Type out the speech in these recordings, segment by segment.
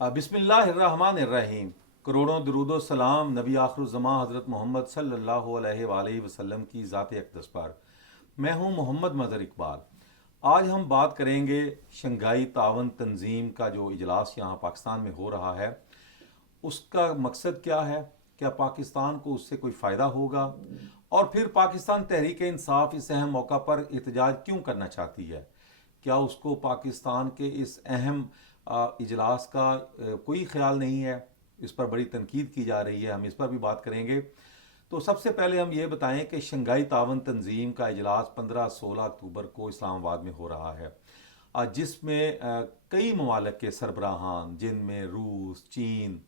बिस्मिल्लाहिर्रहमानिर्रहीम। करोड़ों दरूद सलाम नबी आखिरुज़्ज़मां हज़रत मोहम्मद सल्लल्लाहु अलैहि वसल्लम की ज़ात अक़दस पर। मैं हूं मोहम्मद मज़हर इकबाल। आज हम बात करेंगे शंघाई तावन तंजीम का जो इजलास यहाँ पाकिस्तान में हो रहा है, उसका मकसद क्या है, क्या पाकिस्तान को उससे कोई फ़ायदा होगा, और फिर पाकिस्तान तहरीक इंसाफ इस अहम मौका पर एहतजाज क्यों करना चाहती है। क्या उसको पाकिस्तान के इस अहम इजलास का कोई ख्याल नहीं है। इस पर बड़ी तनकीद की जा रही है, हम इस पर भी बात करेंगे। तो सबसे पहले हम ये बताएं कि शंघाई तावन तंजीम का इजलास 15-16 अक्टूबर को इस्लामाबाद में हो रहा है, जिसमें कई ममालिक के सरबराहान, जिनमें रूस, चीन,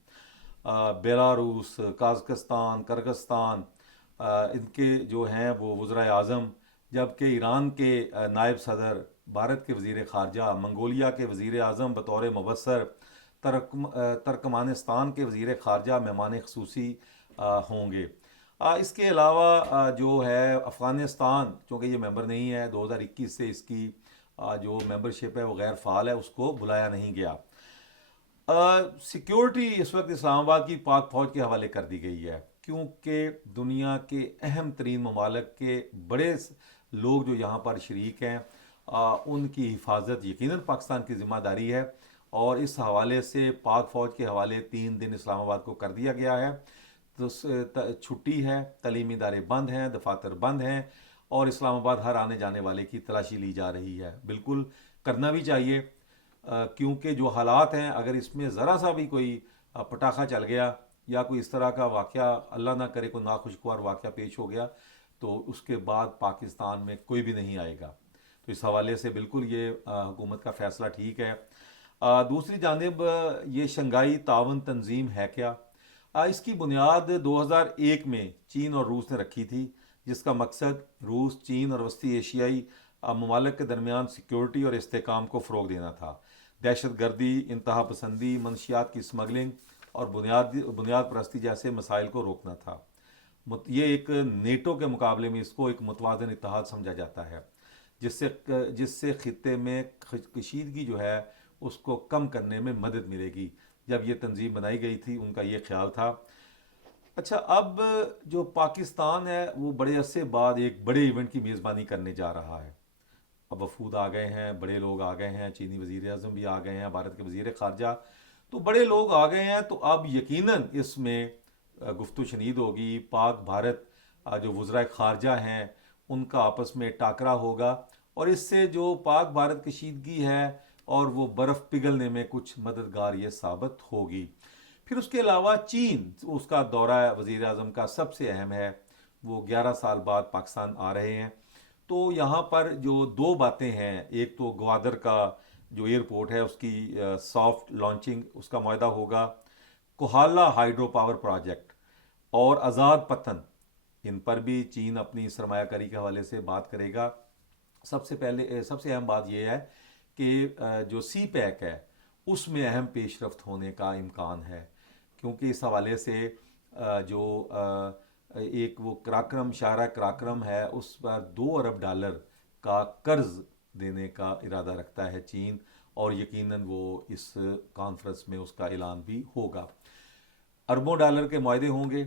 बेलारूस, काज़किस्तान, किर्गिस्तान, इनके जो हैं वो वज़राए आज़म, जबकि ईरान के नायब सदर, भारत के वज़ीर ख़ारजा, मंगोलिया के वज़ीर आज़म बतौर मुबस्सर, तर्कमानिस्तान के वज़ीर ख़ारजा मेहमान ख़ुसूसी होंगे। इसके अलावा जो है अफ़गानिस्तान, चूँकि ये मेंबर नहीं है, 2021 से इसकी जो मेंबरशिप है वो गैर फ़ाल है, उसको बुलाया नहीं गया। सिक्योरिटी इस वक्त इस्लामाबाद की पाक फ़ौज के हवाले कर दी गई है, क्योंकि दुनिया के अहम तरीन ममालिक के बड़े लोग जो यहाँ पर शरीक हैं, उनकी हिफाजत यकीनन पाकिस्तान की ज़िम्मेदारी है। और इस हवाले से पाक फ़ौज के हवाले 3 दिन इस्लामाबाद को कर दिया गया है। तो छुट्टी है, तलीमी इदारे बंद हैं, दफातर बंद हैं, और इस्लामाबाद हर आने जाने वाले की तलाशी ली जा रही है। बिल्कुल करना भी चाहिए, क्योंकि जो हालात हैं, अगर इसमें ज़रा सा भी कोई पटाखा चल गया या कोई इस तरह का वाक़या, अल्लाह ना करे कोई नाखुशगवार वाक़या पेश हो गया, तो उसके बाद पाकिस्तान में कोई भी नहीं आएगा। तो इस हवाले से बिल्कुल ये हुकूमत का फ़ैसला ठीक है। दूसरी जानिब ये शंघाई तावन तंजीम है क्या। इसकी बुनियाद 2001 में चीन और रूस ने रखी थी, जिसका मकसद रूस, चीन और वस्ती एशियाई ममालिक के दरमियान सिक्योरिटी और इस्तेकाम को फ़रोग देना था। दहशत गर्दी, इंतहा पसंदी, मनशियात की स्मगलिंग और बुनियाद परस्ती जैसे मसाइल को रोकना था। ये एक नेटो के मुकाबले में इसको एक मुतवाज़न इत्तेहाद समझा जाता है, जिससे जिससे ख़ित्ते में कशीदगी जो है उसको कम करने में मदद मिलेगी। जब ये तंजीम बनाई गई थी, उनका ये ख्याल था। अच्छा, अब जो पाकिस्तान है वो बड़े अरसे बाद एक बड़े इवेंट की मेज़बानी करने जा रहा है। अब वफूद आ गए हैं, बड़े लोग आ गए हैं, चीनी वज़ीर आज़म भी आ गए हैं, भारत के वज़ीर ख़ारजा, तो बड़े लोग आ गए हैं। तो अब यकीनन इसमें गुफ्तगू शनीद होगी। पाक भारत जो वज़राए ख़ारजा हैं, उनका आपस में टाकरा होगा, और इससे जो पाक भारत कशीदगी है और वो बर्फ़ पिघलने में कुछ मददगार ये साबित होगी। फिर उसके अलावा चीन, उसका दौरा वज़ीर आज़म का सबसे अहम है। वो 11 साल बाद पाकिस्तान आ रहे हैं। तो यहाँ पर जो 2 बातें हैं, एक तो ग्वादर का जो एयरपोर्ट है उसकी सॉफ्ट लॉन्चिंग, उसका मुआहदा होगा, कोहाला हाइड्रो पावर प्रोजेक्ट और आज़ाद पतन, इन पर भी चीन अपनी सरमायाकारी के हवाले से बात करेगा। सबसे अहम बात यह है कि जो सी पैक है उसमें अहम पेशरफ्त होने का इम्कान है, क्योंकि इस हवाले से जो एक वो कराक्रम, शाहरा कराक्रम है, उस पर $2 अरब का कर्ज देने का इरादा रखता है चीन, और यकीनन वो इस कॉन्फ्रेंस में उसका ऐलान भी होगा। अरबों डॉलर के मुआहदे होंगे,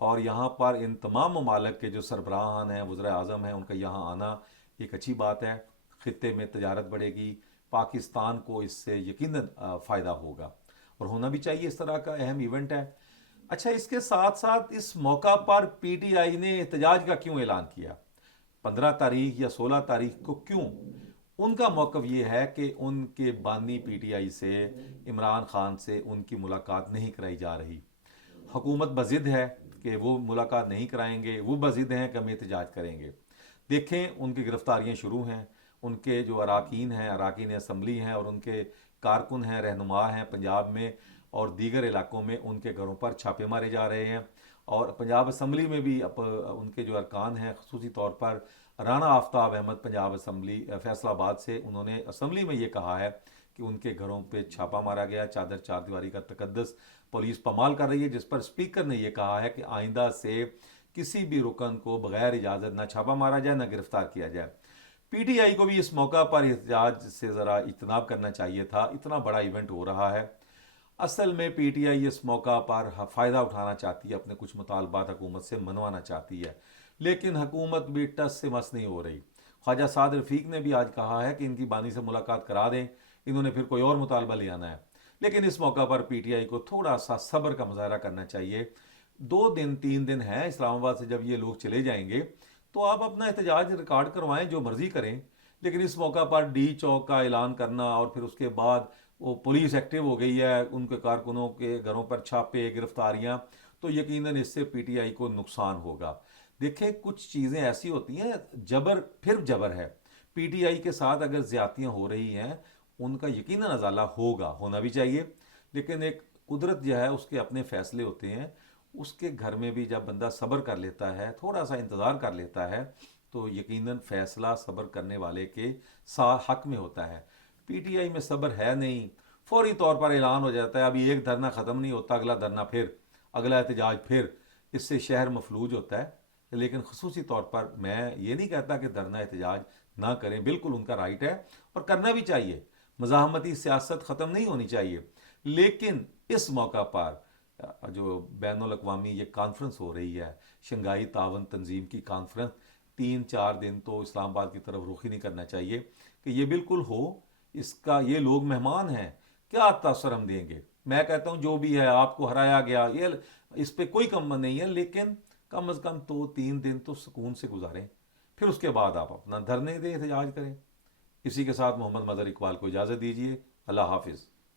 और यहाँ पर इन तमाम ममालिक के जो सरबराहान हैं, वज़ीर आज़म हैं, उनका यहाँ आना एक अच्छी बात है। ख़ित्ते में तजारत बढ़ेगी, पाकिस्तान को इससे यकीनन फ़ायदा होगा, और होना भी चाहिए। इस तरह का अहम इवेंट है। अच्छा, इसके साथ साथ इस मौका पर पीटीआई ने एहतजाज का क्यों ऐलान किया, 15 तारीख या 16 तारीख को क्यों। उनका मौक़िफ़ ये है कि उनके बानी पीटीआई से, इमरान खान से उनकी मुलाकात नहीं कराई जा रही। हुकूमत बज़िद है कि वो मुलाकात नहीं कराएंगे, वो बज़िद हैं कि हम एहतजाज करेंगे। देखें, उनकी गिरफ्तारियाँ शुरू हैं। उनके जो अराकीन असम्बली हैं और उनके कारकुन हैं, रहनुमा हैं, पंजाब में और दीगर इलाकों में उनके घरों पर छापे मारे जा रहे हैं। और पंजाब असम्बली में भी उनके जो अरकान हैं, ख़ुसूसी तौर पर राना आफ्ताब अहमद पंजाब असम्बली फैसलाबाद से, उन्होंने असम्बली में ये कहा है कि उनके घरों पे छापा मारा गया। चादर चार दीवारी का तकद्दस पुलिस पमाल कर रही है, जिस पर स्पीकर ने यह कहा है कि आइंदा से किसी भी रुकन को बगैर इजाज़त ना छापा मारा जाए, ना गिरफ्तार किया जाए। पीटीआई को भी इस मौका पर एहतजाज से ज़रा इज्तनाब करना चाहिए था, इतना बड़ा इवेंट हो रहा है। असल में पीटीआई इस मौका पर फ़ायदा उठाना चाहती है, अपने कुछ मुतालबात हुकूमत से मनवाना चाहती है, लेकिन हुकूमत भी टस से मस नहीं हो रही। ख्वाजा साद रफ़ीक ने भी आज कहा है कि इनकी बानी से मुलाकात करा दें, इन्होंने फिर कोई और मुतालबा ले आना है। लेकिन इस मौका पर पीटीआई को थोड़ा सा सब्र का मुजाहरा करना चाहिए। 2 दिन 3 दिन है इस्लामाबाद से, जब ये लोग चले जाएंगे तो आप अपना एहतजाज रिकॉर्ड करवाएं, जो मर्जी करें, लेकिन इस मौका पर डी चौक का ऐलान करना और फिर उसके बाद वो पुलिस एक्टिव हो गई है, उनके कारकुनों के घरों पर छापे, गिरफ्तारियां, तो यकीनन इससे पीटीआई को नुकसान होगा। देखें, कुछ चीज़ें ऐसी होती हैं, जबर फिर जबर है। पीटीआई के साथ अगर ज्यादतियाँ हो रही हैं, उनका यकीनन अजाला होगा, होना भी चाहिए, लेकिन एक कुदरत जो है उसके अपने फैसले होते हैं। उसके घर में भी जब बंदा सब्र कर लेता है, थोड़ा सा इंतज़ार कर लेता है, तो यकीनन फैसला सब्र करने वाले के हक में होता है। पीटीआई में सब्र है नहीं, फौरी तौर पर ऐलान हो जाता है, अभी एक धरना ख़त्म नहीं होता, अगला धरना फिर, अगला एहतजाज फिर, इससे शहर मफलूज होता है। लेकिन खसूसी तौर पर मैं ये नहीं कहता कि धरना एहतजाज ना करें, बिल्कुल उनका राइट है और करना भी चाहिए, मज़ाहमती सियासत ख़त्म नहीं होनी चाहिए। लेकिन इस मौका पर जो बैनुल अक़वामी ये कॉन्फ्रेंस हो रही है, शंघाई तावन तंजीम की कॉन्फ्रेंस, 3 4 दिन तो इस्लामाबाद की तरफ रुख ही नहीं करना चाहिए कि ये बिल्कुल हो। इसका ये लोग मेहमान हैं, क्या तासर हम देंगे। मैं कहता हूँ जो भी है, आपको हराया गया, ये इस पर कोई कम नहीं है, लेकिन कम अज़ कम तो 3 दिन तो सुकून से गुजारें, फिर उसके बाद आप अपना धरने दें, एहतजाज करें। इसी के साथ मोहम्मद मदर इकबाल को इजाज़त दीजिए। अल्लाह हाफिज़।